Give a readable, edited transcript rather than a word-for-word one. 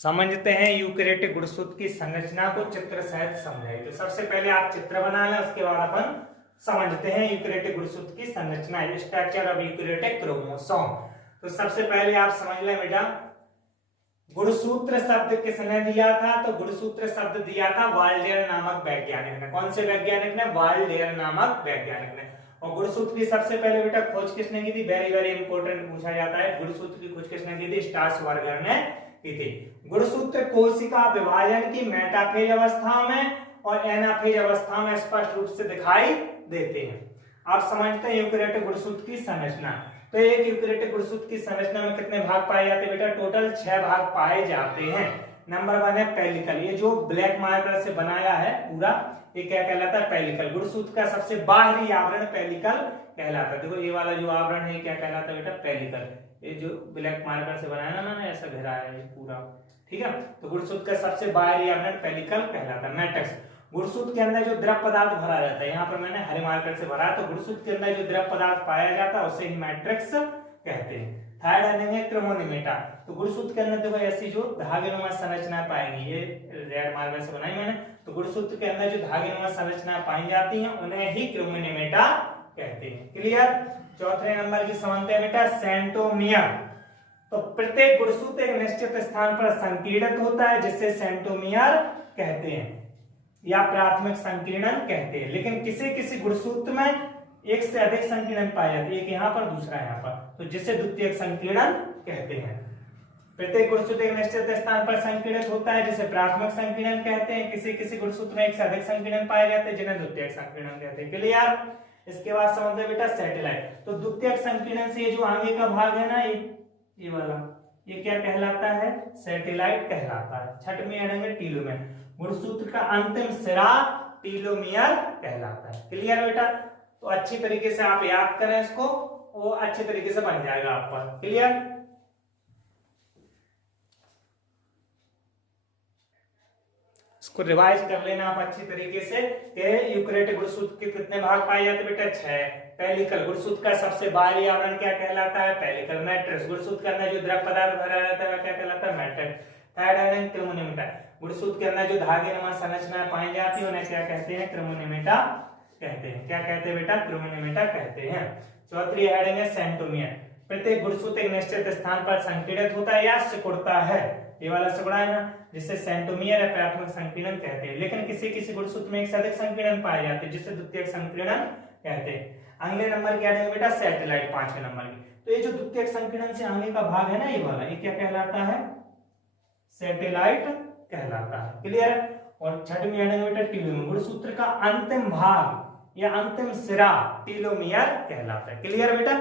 समझते हैं यूकैरियोटिक गुणसूत्र की संरचना को चित्र सहित समझाइए। तो सबसे पहले आप चित्र बना लें, उसके बाद अपन समझते हैं यूकैरियोटिक गुणसूत्र की संरचना, स्ट्रक्चर ऑफ यूकैरियोटिक क्रोमोसोम। तो सबसे पहले आप समझ लें बेटा, गुणसूत्र शब्द किसने दिया था? तो गुणसूत्र शब्द दिया था वाल्डेयर नामक वैज्ञानिक ने। कौन से वैज्ञानिक ने? वाल्डेयर नामक वैज्ञानिक ने। और गुणसूत्र की सबसे पहले बेटा खोज किसने की थी? वेरी वेरी इंपॉर्टेंट पूछा जाता है, गुणसूत्र की खोज किसने की थी? स्ट्रासबर्गर ने की थी। गुणसूत्र कोशिका विभाजन की मेटाफेज अवस्था में और एनाफेज अवस्था में स्पष्ट रूप से दिखाई देते हैं। आप समझते हैं यूकैरियोटिक गुणसूत्र की संरचना। तो एक यूकैरियोटिक गुणसूत्र की संरचना में कितने भाग पाए जाते हैं बेटा? टोटल 6 भाग पाए जाते हैं। नंबर 1 है पेलिकल। ये जो ब्लैक मार्कर से बनाया है पूरा, ये क्या कहलाता है? पेलिकल। गुणसूत्र का सबसे बाहरी आवरण पेलिकल कहलाता है। देखो ये वाला जो आवरण है क्या कहलाता है बेटा? पेलिकल। ये जो ब्लैक मार्कर से बनाया ना ऐसा घेरा है ये पूरा, ठीक है। तो गुणसूत्र का सबसे बाहरी आवरण पेलिकल कहलाता है। मैट्रिक्स, गुणसूत्र के अंदर जो द्रव पदार्थ भरा रहता है, यहाँ पर मैंने हरे मार्कर से भरा, तो गुणसूत्र के अंदर जो द्रव पदार्थ पाया जाता है उसे ही मैट्रिक्स कहते हैं। थर्ड है क्रोमोनिमेटा। तो गुणसूत्र के अंदर देखो ऐसी जो धागेनुमा संरचना पाएंगी, ये रेड मार्कर से बनाई मैंने, तो गुणसूत्र के अंदर जो धागेनुमा संरचना पाई जाती है उन्हें ही क्रोमोनिमेटा कहते हैं। क्लियर? चौथे नंबर की समझते हैं बेटा सेंट्रोमियर। तो प्रत्येक गुणसूत्र एक निश्चित स्थान पर संकीर्णित होता है जिसे सेंट्रोमियर कहते हैं या प्राथमिक संकीर्णन कहते हैं। लेकिन किसी किसी गुणसूत्र में एक से अधिक संकीर्णन पाए जाते हैं, एक यहाँ पर दूसरा यहाँ पर, तो जिसे द्वितीयक संकीर्णन कहते हैं। प्रत्येक गुणसूत्र एक निश्चित स्थान पर संकीर्णित होता है जिसे प्राथमिक संकीर्णन कहते हैं। किसी किसी गुणसूत्र में एक से अधिक संकीर्णन पाए जाते हैं जिन्हें द्वितीयक संकीर्णन कहते हैं। क्लियर? इसके बाद समझते बेटा सैटेलाइट। तो द्वितीयक संकीर्णन से ये जो आगे का भाग है ना, ये वाला, ये क्या कहलाता है? सैटेलाइट कहलाता है। छठ में आएंगे टीलोमियर। गुणसूत्र का अंतिम सिरा टीलोमियर कहलाता है। क्लियर बेटा? तो अच्छी तरीके से आप याद करें इसको, वो अच्छे तरीके से बन जाएगा आप पर। क्लियर? इसको रिवाइज कर लेना आप अच्छी तरीके से कि यूकैरियोटिक गुणसूत्र के कितने भाग पाए जाते बेटा? 6। पेलिकल, गुणसूत्र का सबसे बाहरी आवरण क्या कहलाता है? पेलिकल। मैट्रिक्स, गुणसूत्र के अंदर जो द्रव पदार्थ भरा रहता है वह क्या कहलाता है? मैट्रिक्स। थर्ड है क्रोमोनिमेटा। गुणसूत्र के अंदर जो धागेनुमा संरचनाएं पाई जाती है उन्हें क्या कहते हैं? क्रोमोनिमेटा कहते हैं। क्या कहते हैं बेटा? क्रोमोनिमेटा कहते हैं। चौथी हेडिंग है सेंट्रोमियर। प्रत्येक गुणसूत्र एक निश्चित स्थान पर संकीर्णित होता है या सिकुड़ता है, ये वाला सिकुड़ा है ना, जिसे सेंट्रोमियर या प्राथमिक संकीर्णन कहते हैं। लेकिन किसी किसी गुणसूत्र में एक से अधिक संकीर्णन पाए जाते हैं जिसे द्वितीयक संकीर्णन कहते हैं। अगले नंबर क्या है बेटा? सैटेलाइट, 5वें नंबर की। तो ये जो द्वितीयक संकीर्णन से आगे का भाग है ना, ये वाला, ये क्या कहलाता है? सैटेलाइट कहलाता है। क्लियर? और छठवीं हेडिंग बेटा टीलोमियर। गुणसूत्र का अंतिम भाग या अंतिम सिरा टीलोमियर कहलाता है। क्लियर बेटा?